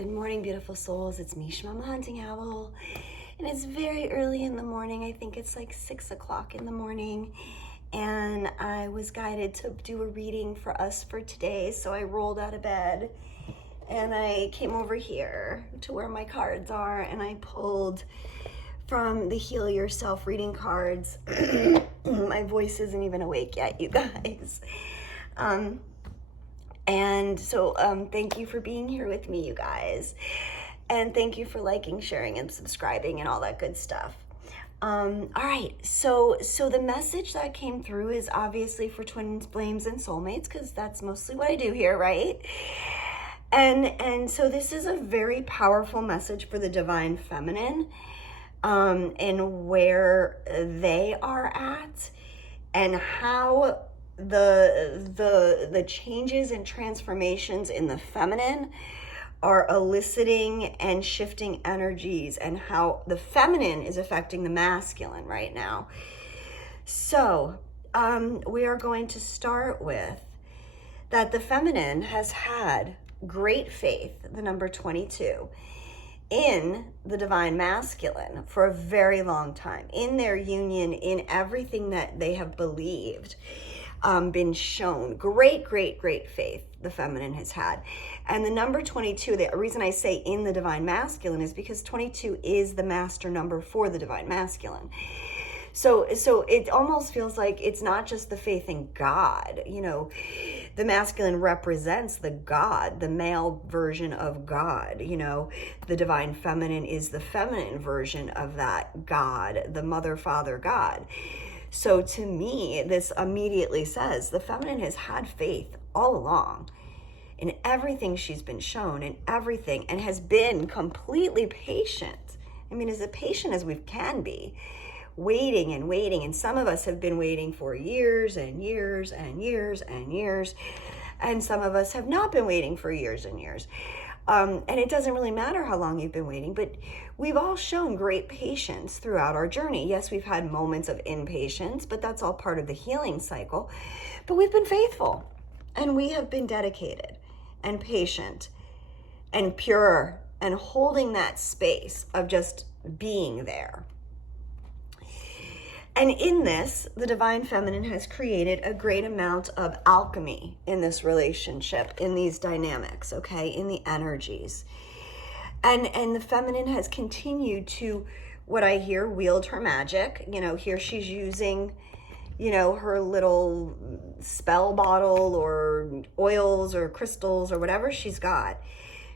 Good morning, beautiful souls. It's me, Shmama Hunting Owl, and it's very early in the morning. I think it's like 6 o'clock in the morning, and I was guided to do a reading for us for today, so I rolled out of bed, and I came over here to where my cards are, and I pulled from the Heal Yourself reading cards. My voice isn't even awake yet, you guys. And so thank you for being here with me, you guys. And thank you for liking, sharing, and subscribing and all that good stuff. All right, so the message that came through is obviously for twins, flames, and soulmates, because that's mostly what I do here, right? And so this is a very powerful message for the divine feminine, and where they are at, and how the changes and transformations in the feminine are eliciting and shifting energies, and how the feminine is affecting the masculine right now. So we are going to start with that the feminine has had great faith, the number 22, in the divine masculine for a very long time, in their union, in everything that they have believed, been shown. Great faith the feminine has had. And the number 22, the reason I say in the divine masculine is because 22 is the master number for the divine masculine. So it almost feels like it's not just the faith in God. You know, the masculine represents the God, the male version of God. You know, the divine feminine is the feminine version of that God, the mother, father, God. So to me, this immediately says the feminine has had faith all along in everything she's been shown, in everything, and has been completely patient. I mean, as patient as we can be, waiting and waiting. And some of us have been waiting for years and years and years and years. And some of us have not been waiting for years and years. And it doesn't really matter how long you've been waiting, but we've all shown great patience throughout our journey. Yes, we've had moments of impatience, but that's all part of the healing cycle. But we've been faithful, and we have been dedicated and patient and pure, and holding that space of just being there. And in this, the divine feminine has created a great amount of alchemy in this relationship, in these dynamics, okay, in the energies. And the feminine has continued to, what I hear, wield her magic. You know, here she's using, you know, her little spell bottle or oils or crystals or whatever she's got.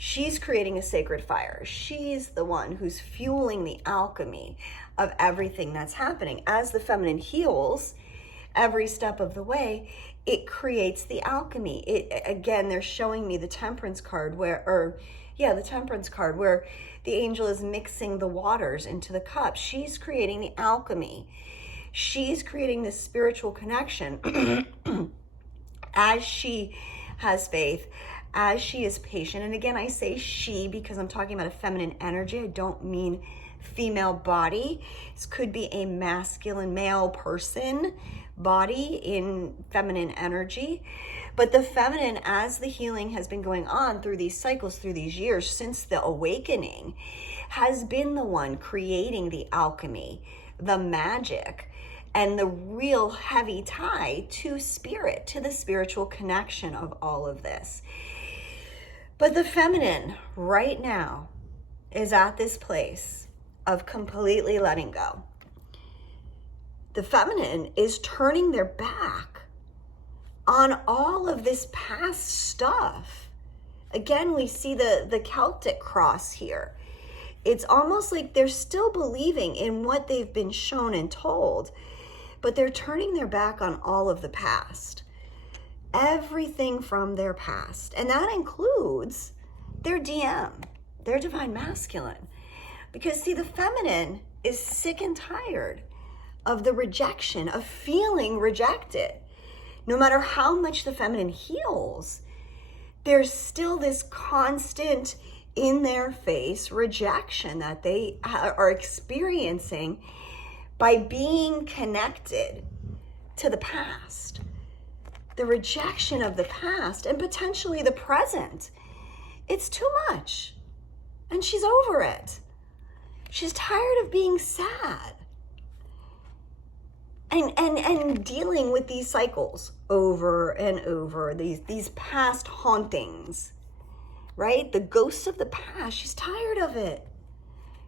She's creating a sacred fire. She's the one who's fueling the alchemy of everything that's happening. As the feminine heals every step of the way, it creates the alchemy. Again, they're showing me the temperance card where the angel is mixing the waters into the cup. She's creating the alchemy. She's creating this spiritual connection as she has faith, as she is patient. And again, I say she because I'm talking about a feminine energy. I don't mean female body. This could be a masculine male person body in feminine energy. But the feminine, as the healing has been going on through these cycles, through these years since the awakening, has been the one creating the alchemy, the magic, and the real heavy tie to spirit, to the spiritual connection of all of this. But the feminine right now is at this place of completely letting go. The feminine is turning their back on all of this past stuff. Again, we see the Celtic cross here. It's almost like they're still believing in what they've been shown and told, but they're turning their back on all of the past. Everything from their past. And that includes their DM, their divine masculine. Because see, the feminine is sick and tired of the rejection, of feeling rejected. No matter how much the feminine heals, there's still this constant in their face rejection that they are experiencing by being connected to the past. The rejection of the past and potentially the present. It's too much. And she's over it. She's tired of being sad. And dealing with these cycles over and over, these past hauntings, right? The ghosts of the past. She's tired of it.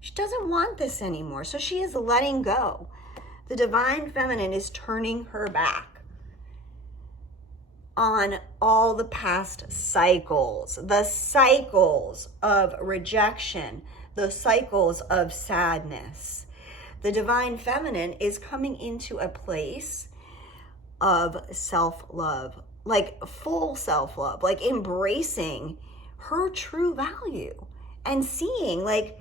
She doesn't want this anymore. So she is letting go. The divine feminine is turning her back on all the past cycles, the cycles of rejection, the cycles of sadness. The divine feminine is coming into a place of self-love, like full self-love, like embracing her true value and seeing like,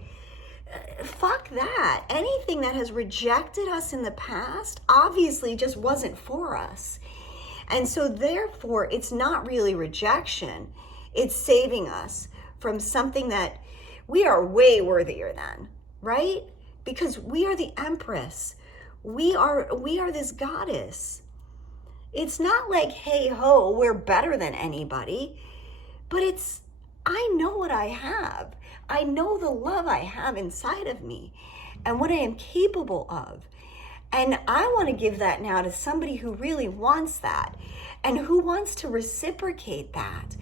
fuck that. Anything that has rejected us in the past obviously just wasn't for us. And so therefore, it's not really rejection. It's saving us from something that we are way worthier than, right? Because we are the empress. We are this goddess. It's not like, hey ho, we're better than anybody, but it's, I know what I have. I know the love I have inside of me and what I am capable of. And I want to give that now to somebody who really wants that and who wants to reciprocate that.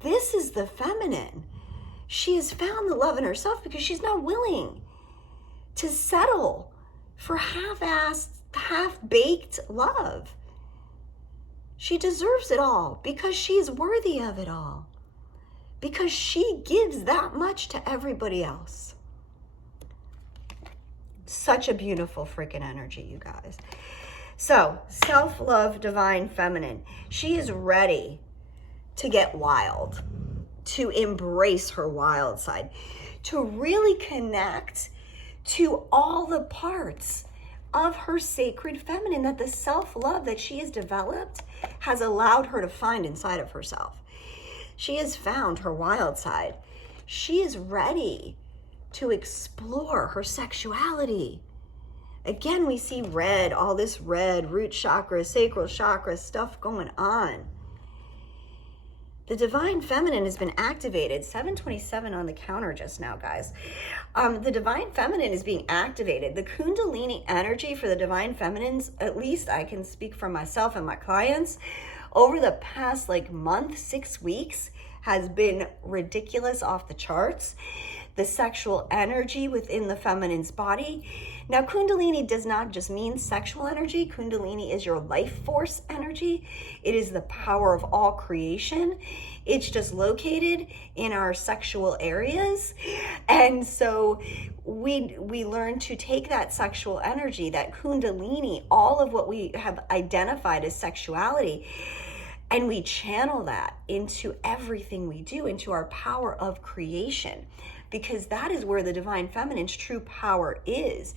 This is the feminine. She has found the love in herself because she's not willing to settle for half-assed, half-baked love. She deserves it all because she's worthy of it all. Because she gives that much to everybody else. Such a beautiful freaking energy, you guys. So, self-love, divine feminine. She is ready to get wild, to embrace her wild side, to really connect to all the parts of her sacred feminine that the self-love that she has developed has allowed her to find inside of herself. She has found her wild side. She is ready to explore her sexuality. Again, we see red, all this red, root chakra, sacral chakra stuff going on. The divine feminine has been activated. 727 on the counter just now, guys. The divine feminine is being activated. The Kundalini energy for the divine feminines, at least I can speak for myself and my clients, over the past month, 6 weeks, has been ridiculous, off the charts. The sexual energy within the feminine's body. Now, Kundalini does not just mean sexual energy. Kundalini is your life force energy. It is the power of all creation. It's just located in our sexual areas. And so we learn to take that sexual energy, that Kundalini, all of what we have identified as sexuality, and we channel that into everything we do, into our power of creation. Because that is where the divine feminine's true power is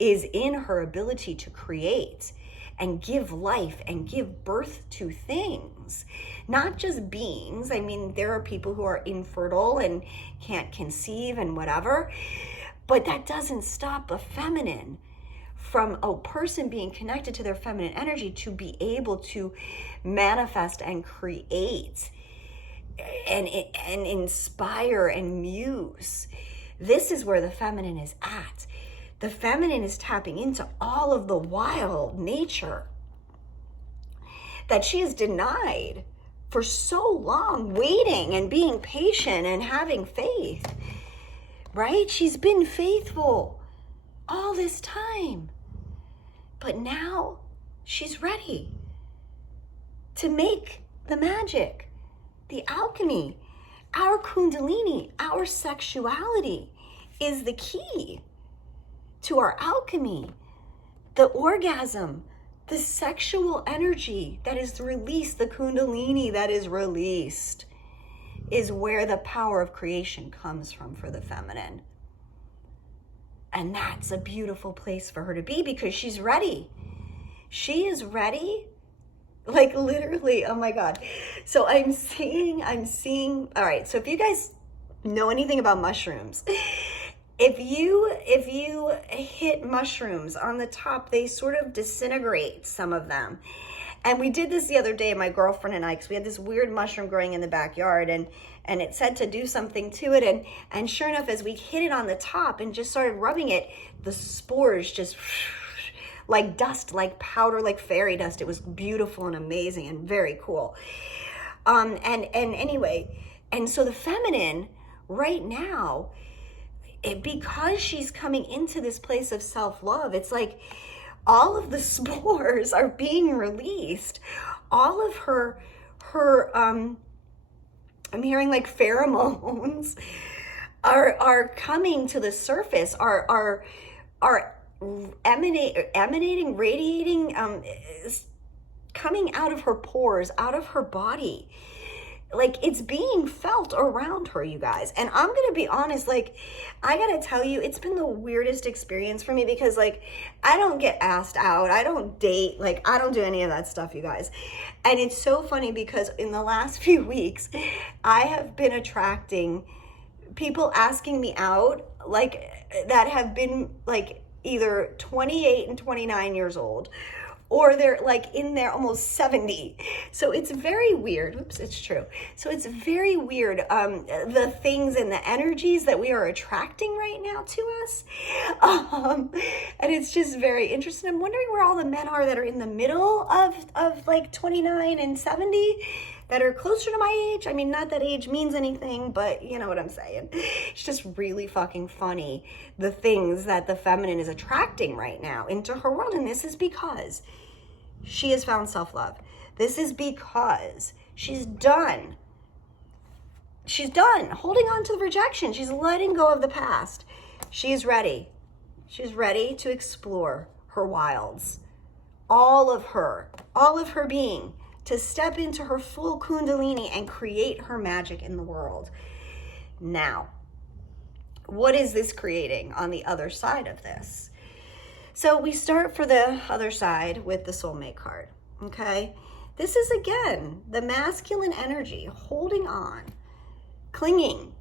in her ability to create and give life and give birth to things, not just beings. I mean, there are people who are infertile and can't conceive and whatever, but that doesn't stop a feminine from a person being connected to their feminine energy to be able to manifest and create and inspire and muse. This is where the feminine is at. The feminine is tapping into all of the wild nature that she has denied for so long, waiting and being patient and having faith, right? She's been faithful all this time, but now she's ready to make the magic. The alchemy, our Kundalini, our sexuality is the key to our alchemy. The orgasm, the sexual energy that is released, the Kundalini that is released, is where the power of creation comes from for the feminine. And that's a beautiful place for her to be because she's ready. She is ready. Like literally, oh my God. So I'm seeing, all right. So if you guys know anything about mushrooms, if you hit mushrooms on the top, they sort of disintegrate, some of them. And we did this the other day, my girlfriend and I, because we had this weird mushroom growing in the backyard, and and it said to do something to it. And sure enough, as we hit it on the top and just started rubbing it, the spores just like dust, like powder, like fairy dust. It was beautiful and amazing and very cool. And anyway, and so the feminine right now, because she's coming into this place of self-love, it's like all of the spores are being released. All of her I'm hearing like pheromones are coming to the surface, are emanating, radiating, coming out of her pores, out of her body. Like, it's being felt around her, you guys. And I'm gonna be honest, like, I gotta tell you, it's been the weirdest experience for me, because like, I don't get asked out, I don't date, like, I don't do any of that stuff, you guys. And it's so funny because in the last few weeks, I have been attracting people asking me out, like, that have been like either 28 and 29 years old, or they're like in their almost 70. So it's very weird. Oops, it's true. So it's very weird, the things and the energies that we are attracting right now to us. And it's just very interesting. I'm wondering where all the men are that are in the middle of like 29 and 70, that are closer to my age. I mean, not that age means anything, but you know what I'm saying. It's just really fucking funny, the things that the feminine is attracting right now into her world. And this is because she has found self-love. This is because she's done holding on to the rejection. She's letting go of the past. She's ready. She's ready to explore her wilds. All of her being, to step into her full kundalini and create her magic in the world. Now, what is this creating on the other side of this? So we start for the other side with the soulmate card, okay? This is, again, the masculine energy holding on, clinging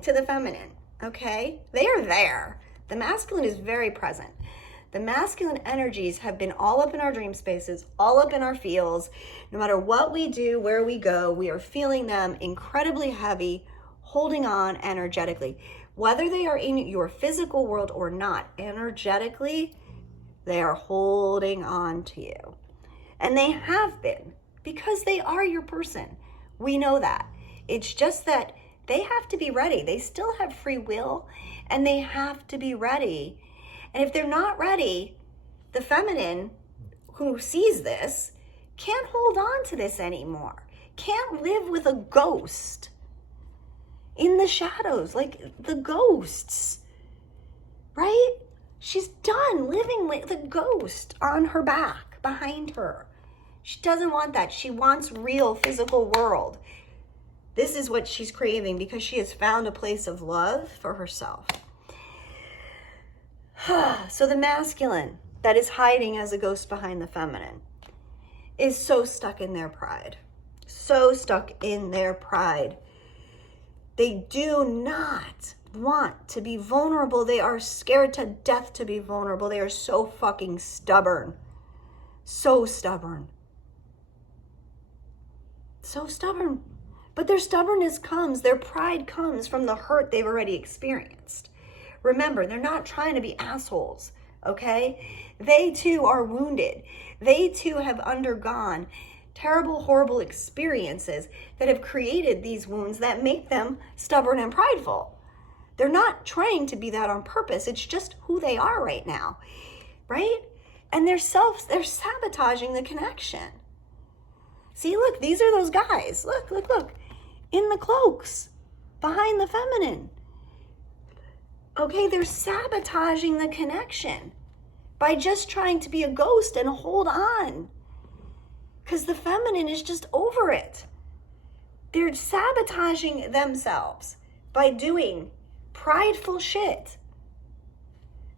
to the feminine, okay? They are there. The masculine is very present. The masculine energies have been all up in our dream spaces, all up in our feels. No matter what we do, where we go, we are feeling them incredibly heavy, holding on energetically. Whether they are in your physical world or not, energetically, they are holding on to you. And they have been, because they are your person. We know that. It's just that they have to be ready. They still have free will, and they have to be ready. And if they're not ready, the feminine who sees this can't hold on to this anymore, can't live with a ghost in the shadows, like the ghosts, right? She's done living with the ghost on her back, behind her. She doesn't want that. She wants real physical world. This is what she's craving, because she has found a place of love for herself. So the masculine that is hiding as a ghost behind the feminine is so stuck in their pride. So stuck in their pride. They do not want to be vulnerable. They are scared to death to be vulnerable. They are so fucking stubborn. So stubborn. So stubborn. But their stubbornness comes, their pride comes from the hurt they've already experienced. Remember, they're not trying to be assholes, okay? They too are wounded. They too have undergone terrible, horrible experiences that have created these wounds that make them stubborn and prideful. They're not trying to be that on purpose. It's just who they are right now, right? And they're sabotaging the connection. See, look, these are those guys. Look, in the cloaks, behind the feminine. Okay, they're sabotaging the connection by just trying to be a ghost and hold on, because the feminine is just over it. They're sabotaging themselves by doing prideful shit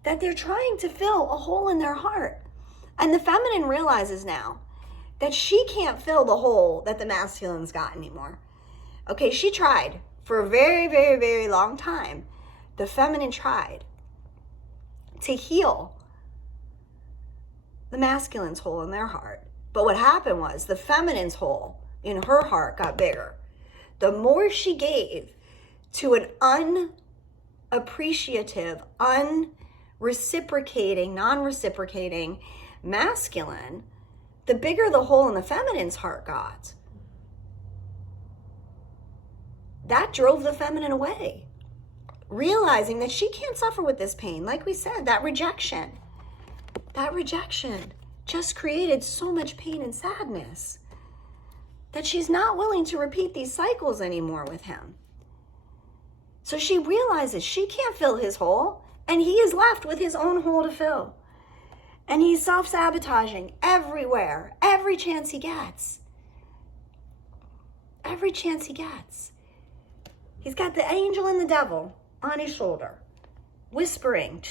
that they're trying to fill a hole in their heart. And the feminine realizes now that she can't fill the hole that the masculine's got anymore. Okay, she tried for a very, very, very long time. The feminine tried to heal the masculine's hole in their heart. But what happened was the feminine's hole in her heart got bigger. the more she gave to an unappreciative, unreciprocating, non-reciprocating masculine, the bigger the hole in the feminine's heart got. That drove the feminine away, realizing that she can't suffer with this pain. Like we said, that rejection just created so much pain and sadness that she's not willing to repeat these cycles anymore with him. So she realizes she can't fill his hole, and he is left with his own hole to fill. And he's self-sabotaging everywhere, every chance he gets. Every chance he gets. He's got the angel and the devil on his shoulder, whispering.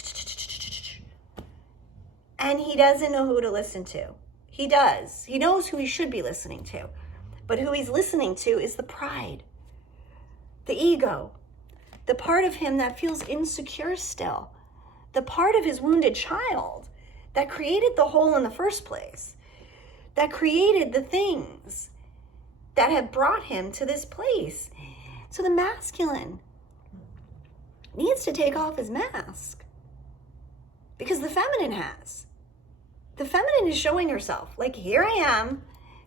And he doesn't know who to listen to. He does. He knows who he should be listening to. But who he's listening to is the pride, the ego, the part of him that feels insecure still, the part of his wounded child that created the hole in the first place, that created the things that have brought him to this place. So the masculine needs to take off his mask because the feminine has. The feminine is showing herself, like, here I am,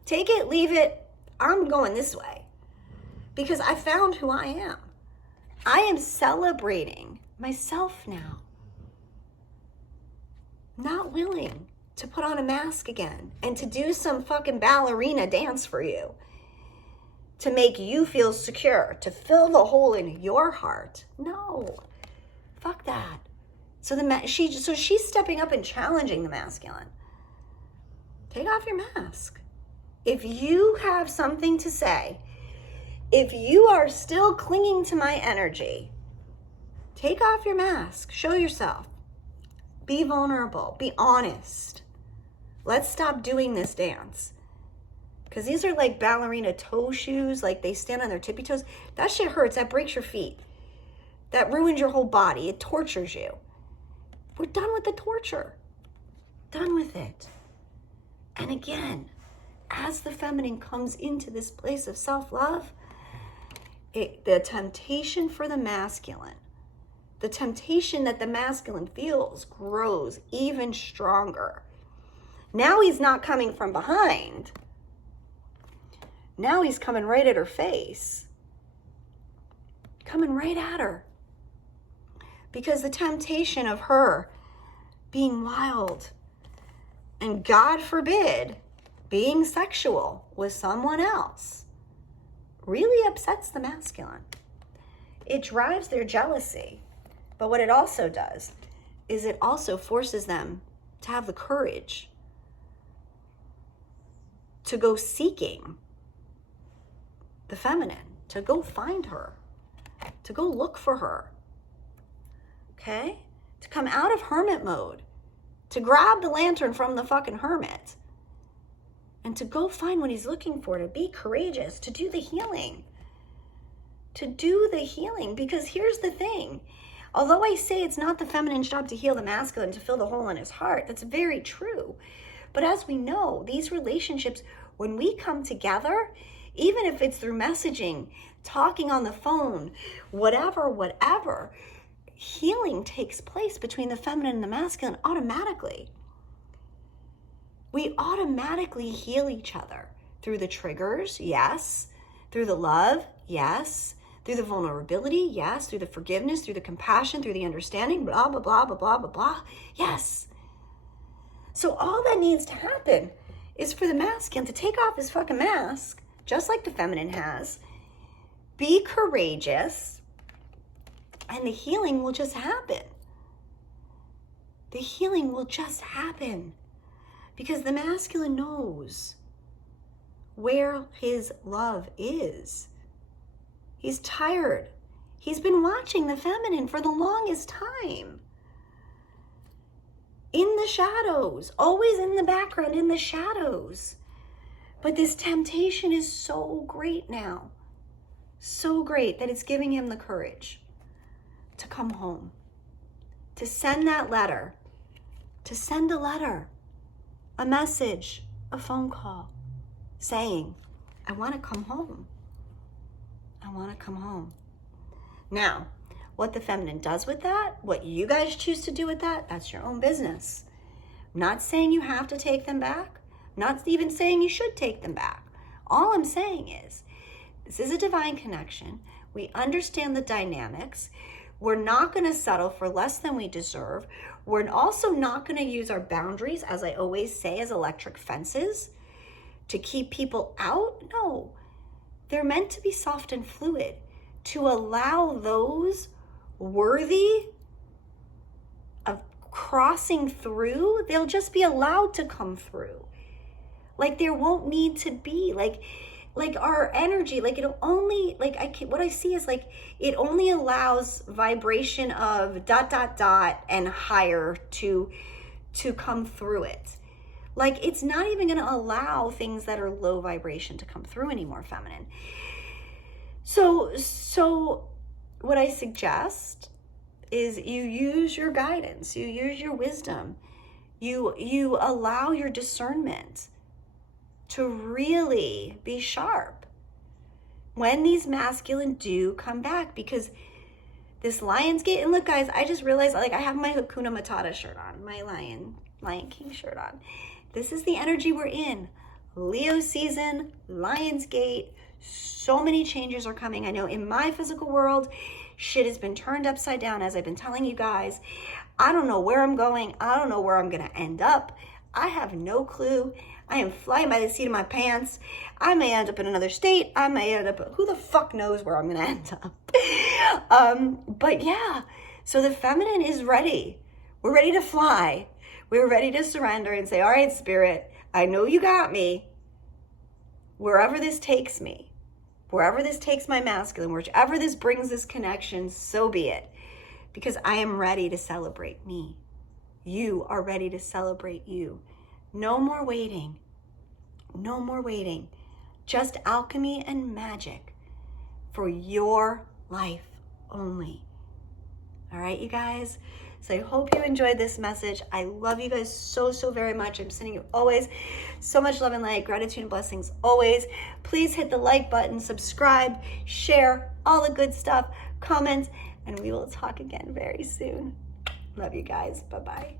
take it, leave it, I'm going this way because I found who I am. I am celebrating myself now. Not willing to put on a mask again and to do some fucking ballerina dance for you to make you feel secure, to fill the hole in your heart. No, fuck that. So she's stepping up and challenging the masculine. Take off your mask. If you have something to say, if you are still clinging to my energy, take off your mask, show yourself. Be vulnerable, be honest. Let's stop doing this dance. Because these are like ballerina toe shoes, like they stand on their tippy toes. That shit hurts, that breaks your feet. That ruins your whole body, it tortures you. We're done with the torture. Done with it. And again, as the feminine comes into this place of self-love, the temptation for the masculine, the temptation that the masculine feels grows even stronger. Now he's not coming from behind. Now he's coming right at her face. Coming right at her. Because the temptation of her being wild and, God forbid, being sexual with someone else really upsets the masculine. It drives their jealousy. But what it also does is it also forces them to have the courage to go seeking the feminine, to go find her, to go look for her, okay? To come out of hermit mode, to grab the lantern from the fucking hermit, and to go find what he's looking for, to be courageous, to do the healing. To do the healing, because here's the thing. Although I say it's not the feminine's job to heal the masculine, to fill the hole in his heart, that's very true. But as we know, these relationships, when we come together, even if it's through messaging, talking on the phone, whatever, healing takes place between the feminine and the masculine automatically. We automatically heal each other through the triggers, yes. Through the love, yes. Through the vulnerability, yes. Through the forgiveness, through the compassion, through the understanding, blah, blah, blah, blah, blah, blah, blah, yes. So all that needs to happen is for the masculine to take off his fucking mask, just like the feminine has, be courageous, and the healing will just happen. The healing will just happen because the masculine knows where his love is. He's tired. He's been watching the feminine for the longest time. In the shadows, always in the background, in the shadows. But this temptation is so great now. So great that it's giving him the courage to come home, to send that letter, to send a letter, a message, a phone call, saying, I want to come home. I want to come home. Now, what the feminine does with that, what you guys choose to do with that, that's your own business. I'm not saying you have to take them back. I'm not even saying you should take them back. All I'm saying is, this is a divine connection. We understand the dynamics. We're not going to settle for less than we deserve. We're also not going to use our boundaries, as I always say, as electric fences to keep people out. No, they're meant to be soft and fluid, to allow those worthy of crossing through. They'll just be allowed to come through. Like there won't need to be like our energy, like it'll only, what I see is like, it only allows vibration of ... and higher to come through it. Like it's not even going to allow things that are low vibration to come through anymore, feminine. So what I suggest is you use your guidance, you use your wisdom, you allow your discernment to really be sharp when these masculine do come back, because this Lionsgate, and look guys, I just realized, like, I have my Hakuna Matata shirt on, my Lion King shirt on. This is the energy we're in. Leo season, Lionsgate, so many changes are coming. I know in my physical world, shit has been turned upside down, as I've been telling you guys. I don't know where I'm going. I don't know where I'm gonna end up. I have no clue. I am flying by the seat of my pants. I may end up in another state. I may end up, who the fuck knows where I'm gonna end up. But yeah, so the feminine is ready. We're ready to fly. We're ready to surrender and say, all right, spirit, I know you got me. Wherever this takes me, wherever this takes my masculine, wherever this brings this connection, so be it. Because I am ready to celebrate me. You are ready to celebrate you. No more waiting. No more waiting. Just alchemy and magic for your life only. All right, you guys? So I hope you enjoyed this message. I love you guys so, so very much. I'm sending you always so much love and light, gratitude and blessings always. Please hit the like button, subscribe, share, all the good stuff, comment, and we will talk again very soon. Love you guys. Bye-bye.